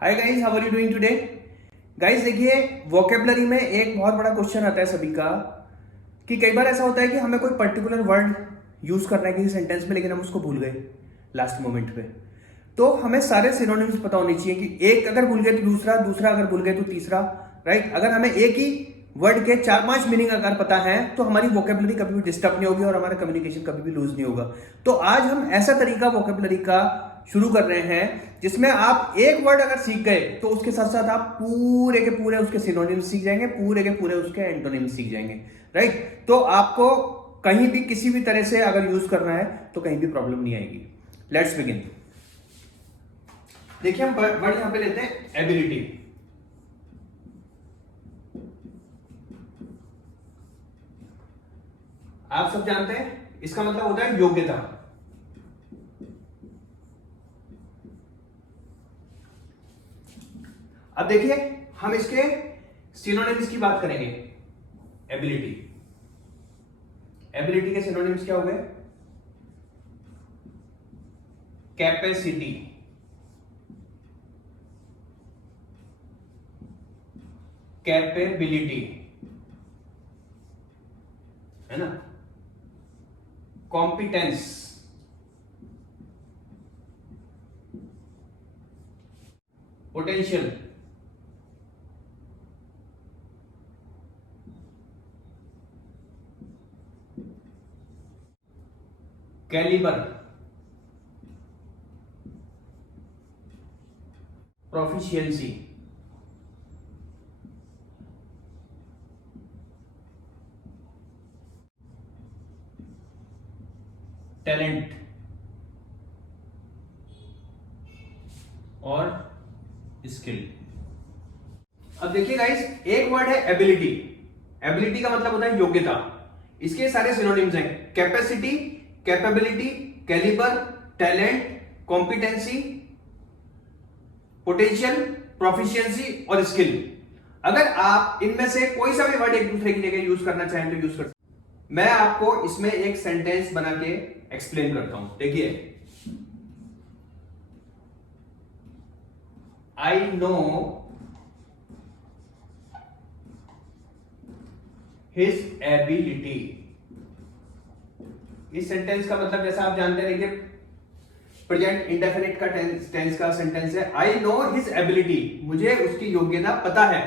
Hi guys, how are you doing today? Guys देखिए, vocabulary में एक बहुत बड़ा क्वेश्चन आता है सभी का कि कई बार ऐसा होता है कि हमें कोई पर्टिकुलर वर्ड यूज करना है किसी सेंटेंस में, लेकिन हम उसको भूल गए लास्ट मोमेंट पे। तो हमें सारे सिनोनिम्स पता होने चाहिए कि एक अगर भूल गए तो दूसरा, दूसरा अगर भूल गए तो तीसरा, राइट? अगर हमें एक ही वर्ड के 4-5 मीनिंग अगर पता है तो हमारी वोकेबलरी कभी भी डिस्टर्ब नहीं होगी और हमारा कम्युनिकेशन कभी भी लूज नहीं होगा। तो आज हम ऐसा तरीका वोकेबलरी का शुरू कर रहे हैं जिसमें आप एक वर्ड अगर सीख गए तो उसके साथ साथ आप पूरे के पूरे उसके सिनोनिम्स सीख जाएंगे, पूरे के पूरे उसके एंटोनिम्स सीख जाएंगे, राइट? तो आपको कहीं भी किसी भी तरह से अगर यूज करना है तो कहीं भी प्रॉब्लम नहीं आएगी। Let's begin. देखिए, हम वर्ड यहां पे लेते हैं एबिलिटी। आप सब जानते हैं इसका मतलब होता है योग्यता। अब देखिए, हम इसके सिनोनिम्स की बात करेंगे। एबिलिटी, एबिलिटी के सिनोनिम्स क्या हो गए? कैपेसिटी, कैपेबिलिटी, है ना? Competence, potential, calibre, proficiency, talent और स्किल। अब देखिए गाइस, एक वर्ड है एबिलिटी। एबिलिटी का मतलब होता है योग्यता। इसके सारे सिनोनिम्स हैं: capacity, capability, calibre, talent, competency, potential, proficiency और स्किल। अगर आप इनमें से कोई सा भी वर्ड एक दूसरे की जगह यूज करना चाहें तो यूज कर। मैं आपको इसमें एक सेंटेंस बना के एक्सप्लेन करता हूं। देखिए, आई नो हिज एबिलिटी। इस सेंटेंस का मतलब जैसा आप जानते हैं, देखिए प्रेजेंट इंडेफिनिट का टेंस का सेंटेंस है। आई नो हिज एबिलिटी, मुझे उसकी योग्यता पता है।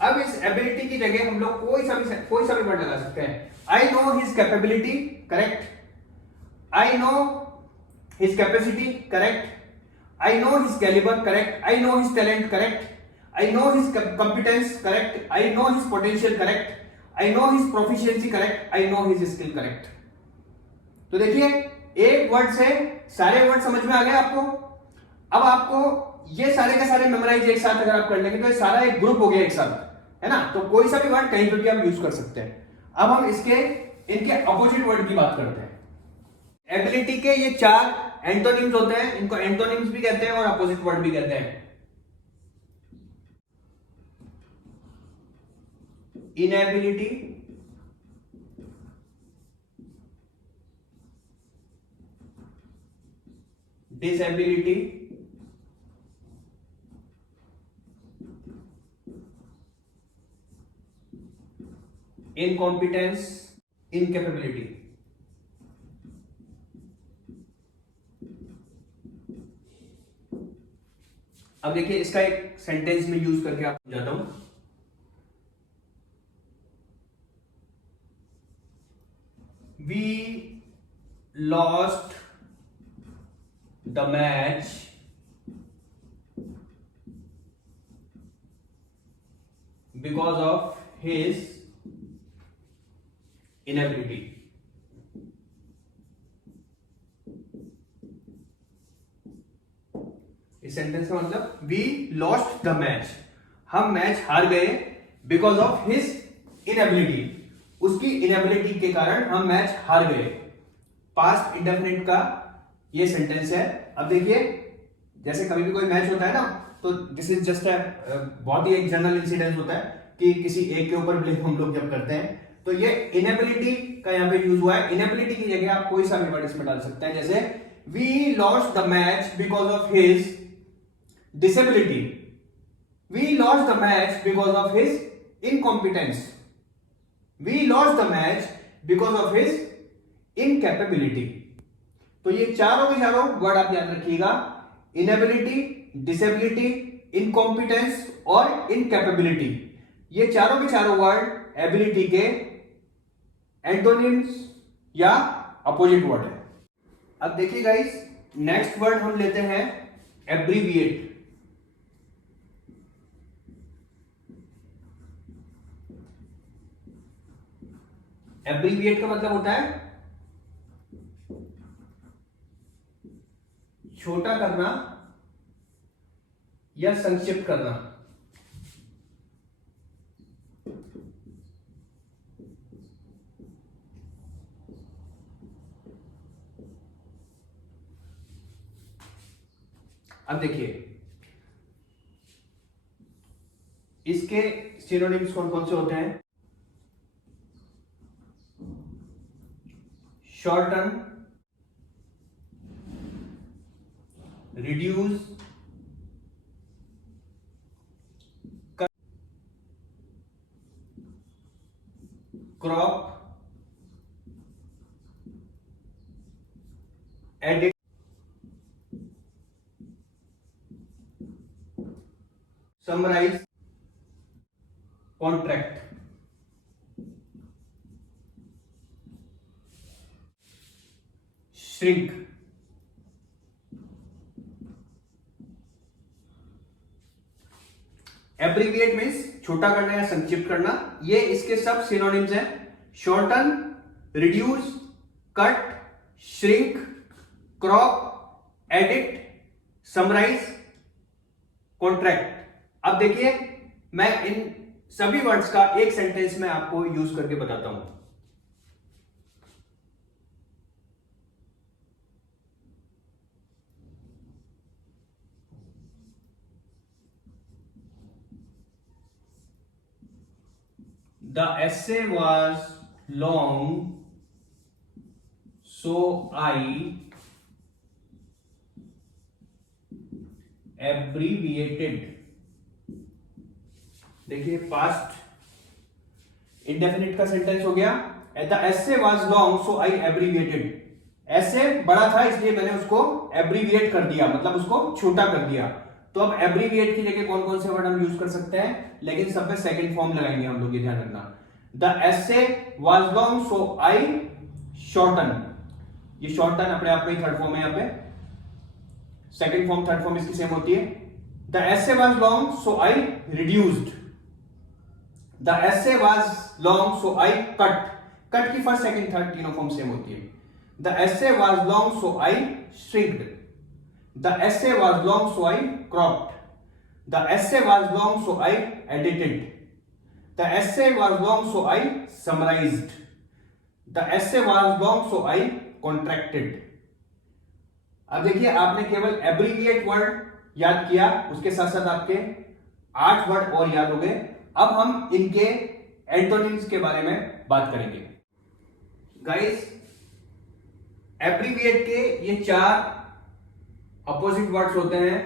अब इस एबिलिटी की जगह हम लोग कोई सा भी वर्ड लगा सकते हैं। I know his capability, correct. I know his capacity, correct. I know his calibre, correct. I know his talent, correct. I know his competence, correct. I know his potential, correct. I know his proficiency, correct. I know his skill, correct. तो देखिए, एक word से सारे word समझ में आ गए आपको। अब आपको ये सारे के सारे मेमोराइज एक साथ अगर आप कर लेंगे तो ये सारा एक ग्रुप हो गया एक साथ, है ना? तो कोई सा भी वर्ड कहीं पर भी आप यूज कर सकते हैं। अब हम इनके अपोजिट वर्ड की बात करते हैं। एबिलिटी के ये 4 एंटोनिम्स होते हैं। इनको एंटोनिम्स भी कहते हैं और अपोजिट वर्ड भी कहते हैं। Inability, disability, incompetence, incapability. अब देखिए, इसका एक सेंटेंस में यूज करके आप समझाता हूं। We lost the match because of his inability. इस सेंटेंस का मतलब, वी लॉस्ट द मैच, हम मैच हार गए बिकॉज ऑफ हिज इनएबिलिटी, उसकी इनएबिलिटी के कारण हम मैच हार गए। पास्ट इंडेफिनिट का ये सेंटेंस है। अब देखिए, जैसे कभी भी कोई मैच होता है ना, तो दिस इज जस्ट बहुत ही एक जनरल इंसिडेंट होता है कि किसी एक के ऊपर ब्लेम हम लोग जब करते हैं, तो ये इनेबिलिटी का यहां पे यूज हुआ है। इनेबिलिटी की जगह आप कोई सा भी वर्ड इसमें डाल सकते हैं, जैसे we lost the match because of his disability. We lost the match because of his incompetence. We lost the match because of his incapability. तो ये चारों के चारों वर्ड आप याद रखिएगा, इनएबिलिटी, डिसेबिलिटी, इनकॉम्पिटेंस और इनकैपेबिलिटी। ये चारों के चारों वर्ड एबिलिटी के एंटोनिम्स या अपोजिट वर्ड है। अब देखिए गाइस, नेक्स्ट वर्ड हम लेते हैं एब्रीविएट। एब्रीविएट का मतलब होता है छोटा करना या संक्षिप्त करना। अब देखिए इसके सिनोनिम्स कौन कौन से होते हैं? Shorten, reduce, crop, edit, summarise, contract. Shrink, abbreviate means छोटा करना या संक्षिप्त करना। ये इसके सब सिनोनिम्स हैं, shorten, reduce, cut, shrink, crop, edit, summarise, contract. अब देखिए मैं इन सभी वर्ड्स का एक सेंटेंस में आपको यूज करके बताता हूं। The essay was long, so I abbreviated. देखिए पास्ट इंडेफिनिट का सेंटेंस हो गया। The essay was long, so I abbreviated. essay बड़ा था इसलिए मैंने उसको एब्रीविएट कर दिया, मतलब उसको छोटा कर दिया। तो अब एब्रीविएट की जगह कौन कौन से वर्ड हम यूज कर सकते हैं, लेकिन सब पे सेकंड फॉर्म लगाएंगे हम लोग, ये ध्यान रखना। The essay was long, so I shorten. ये shorten अपने आप में थर्ड फॉर्म है, यहाँ पे सेकंड फॉर्म थर्ड फॉर्म इसकी सेम होती है। The essay was long, so I reduced. The essay was long, so I cut. Cut की फर्स्ट सेकंड थर्ड तीनों फॉर्म सेम होती है। The essay was long, so I shrinked. The essay was long, so I cropped. The essay was long, so I edited. The essay was long, so I summarized. The essay was long, so I contracted. अब देखिए आपने केवल abbreviate word याद किया, उसके साथ साथ आपके 8 वर्ड और याद हो गए। अब हम इनके एंटोनिम्स के बारे में बात करेंगे। गाइस, एब्रीविएट के ये 4 अपोजिट वर्ड्स होते हैं।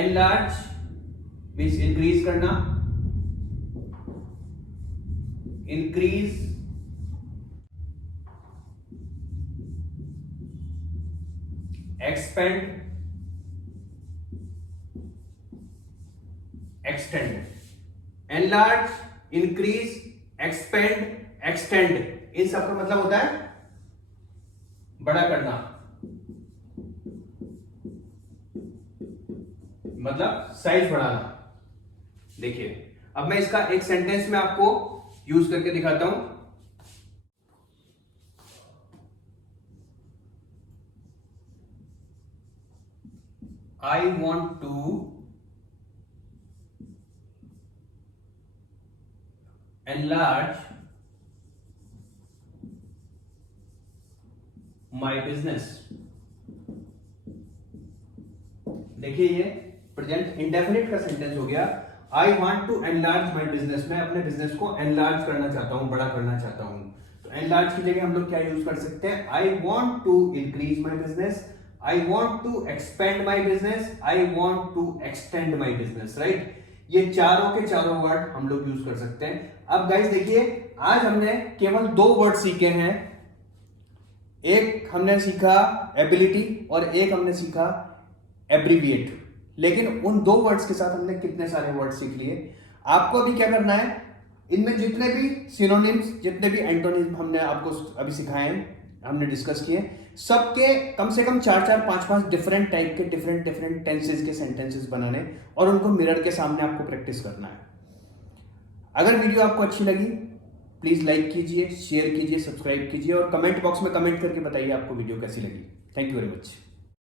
एनलार्ज मीन्स इंक्रीज करना, increase, expand, extend. Enlarge, increase, expand, extend, इन सब का मतलब होता है बड़ा करना, मतलब साइज बढ़ाना। देखिए अब मैं इसका एक सेंटेंस में आपको यूज करके दिखाता हूं। I want to enlarge my business। देखिए ये प्रेजेंट इंडेफिनिट का सेंटेंस हो गया। I want to enlarge my business, मैं अपने बिजनेस को एनलार्ज करना चाहता हूं, बड़ा करना चाहता हूं। तो एनलार्ज की जगह हम लोग क्या यूज कर सकते हैं, I want to increase my business, I want to expand my business, I want to extend my business, right. ये चारों के चारों वर्ड हम लोग यूज कर सकते हैं। अब गाइस देखिए, आज हमने केवल 2 वर्ड सीखे हैं। एक हमने सीखा एबिलिटी और एक हमने सीखा एब्रीविएट। लेकिन उन 2 वर्ड्स के साथ हमने कितने सारे वर्ड सीख लिए। आपको अभी क्या करना है, इनमें जितने भी सिनोनिम्स, जितने भी एंटोनिम्स हमने आपको अभी सिखाए हैं, हमने डिस्कस किए, सबके कम से कम 4-4, 5-5 डिफरेंट टाइप के डिफरेंट टेंसेस के सेंटेंसेस बनाने और उनको मिरर के सामने आपको प्रैक्टिस करना है। अगर वीडियो आपको अच्छी लगी प्लीज लाइक कीजिए, शेयर कीजिए, सब्सक्राइब कीजिए और कमेंट बॉक्स में कमेंट करके बताइए आपको वीडियो कैसी लगी। Thank you very much.